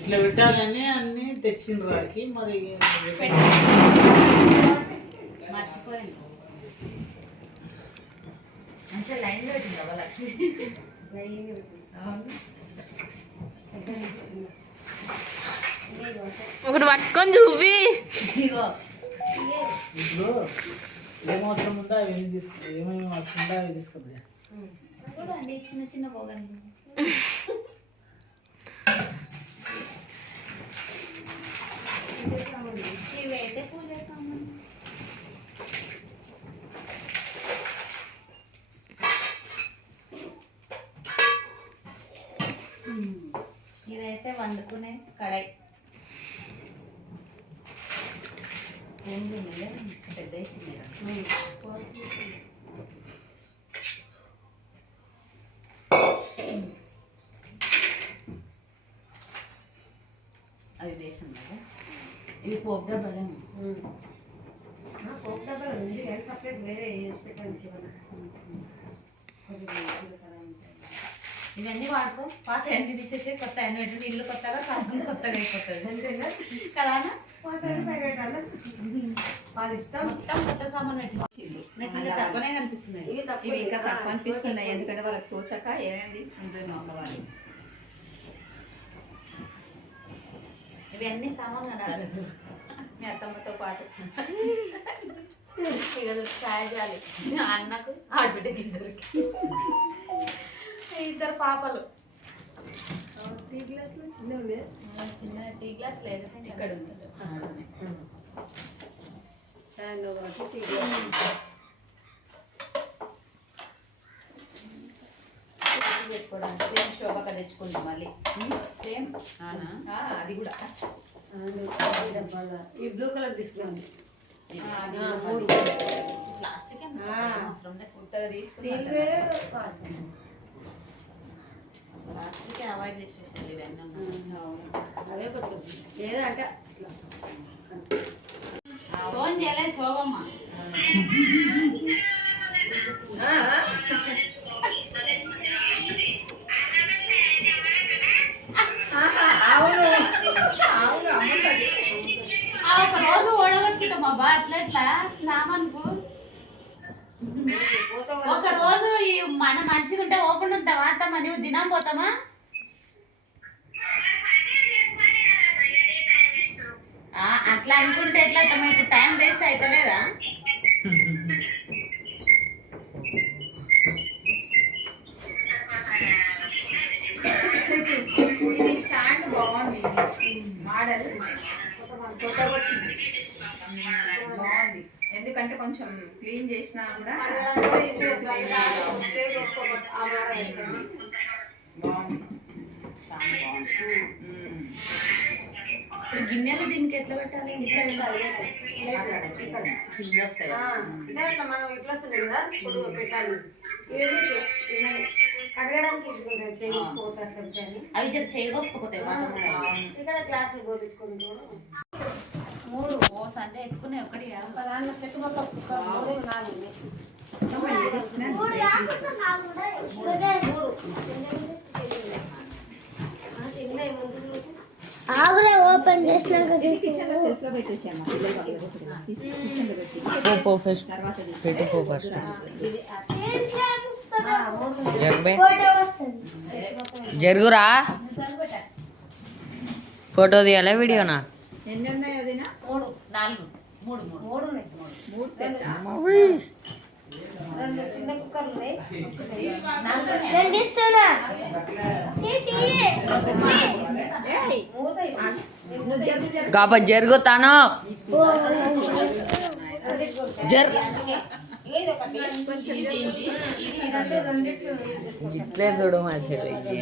ఇట్లా పెట్టాలని అన్ని తెచ్చిండ్రు రాకి మరి మర్చిపోయింది. మంచిగా లైన్ పెట్టింది లక్ష్మి. ఒకటి పట్టుకొని చూపి. ఇప్పుడు ఏం అవసరం ఉందో అవి తీసుకు ఏమేమి వస్తుందో అవి తీసుకుంటా చూడండి చిన్న చిన్న పోగండి. ఇవైతే పూజ చేస్తాము. ఇదైతే వండుకునే కడాయి. స్పూన్లు పెద్ద చిన్న అవి వేసాం కదా. ఇది పోపు డబ్బాలేమో. పోపు డబ్బా ఉంది కానీ సపరేట్ వేరే వేసి పెట్టడానికి. ఇవన్నీ వాడుకో. పాత అన్ని తీసేసి కొత్త అన్ని పెట్టండి. ఇల్లు కొత్తగా సాగులు కొత్తగా అయిపోతుంది కదా. వాళ్ళు ఇష్టం మొత్తం కొత్త సామాన్ పెట్టి నాకు తక్కువనే కనిపిస్తున్నాయి. ఇవి ఇంకా తక్కువ అనిపిస్తున్నాయి ఎందుకంటే వాళ్ళకి తోచక ఏమేమి తీసుకుంటున్నాం వాళ్ళు. ఇవన్నీ సామాన్లు అడగదు మీ అత్తమ్మతో పాటు. ఛాయ్ చేయాలి అన్నకు ఆడబిడ్డకి ఇద్దరు పాపలు. టీ గ్లాసులు చిన్నవి. చిన్న టీ గ్లాస్ లేదు ఇక్కడ ఉంటుంది. ఛాయ్లో టీ గ్లాస్ పెట్టుకోవడానికి సేమ్ శోభక తెచ్చుకుంది మళ్ళీ. సేమ్ అది కూడా ఈ బ్లూ కలర్ తీసుకున్నాం. ప్లాస్టిక్ కొత్తగా తీసుకుని ప్లాస్టిక్ అవాయిడ్ చేసేసారు. ఇవన్నీ అవే కొత్తగా లేదంటే ఫోన్ చేయలేదు శోభమ్మ. ఒక రోజు ఓడగొట్టుకుంటాం అబ్బా. అట్లా ఎట్లా సామాన్కు ఒక రోజు మన మనిషిది ఉంటే ఓపెన్ ఉంటావా అత్తమ్మ? నువ్వు దినం పోతామా? అట్లా అనుకుంటే ఎట్లా అత్తమ్మ? ఇప్పుడు టైం వేస్ట్ అవుతలేదా? ఇది స్టాండ్ బాగుంది. మోడల్ కొత్తగా వచ్చింది. బాగుంది ఎందుకంటే కొంచెం క్లీన్ చేసినా కూడా బాగుంది. ఇప్పుడు గిన్నెలు దీనికి ఎట్లా పెట్టాలి? కింద వస్తాయి. మనం ఎట్లా వస్తుంది కదా ఇప్పుడు పెట్టాలి. కడగడానికి అవి జర చేయకోకపోతాయి. ఇక్కడ గ్లాసులు పోపించుకుంటూ 3 ఓస్ అంటే ఎక్కువనే. ఒకటి దాంట్లో చెట్టు మొక్క 3 ఆగులే ఓపెన్ చేసినాక కిచెన్ లో సెల్ఫ్ లో పెట్టేసాము. జరుగురా ఫోటో తీయాలా వీడియోనా? ఎన్ని ఉన్నాయి? అది 3 4 3 సెట్. 2 చిన్న కుక్కర్లు ఉన్నాయి. కాబట్టి జరుగుతాను ఇట్లే చూడు మా చెల్లికి.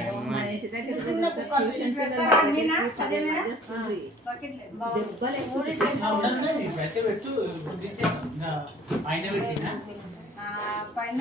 పైన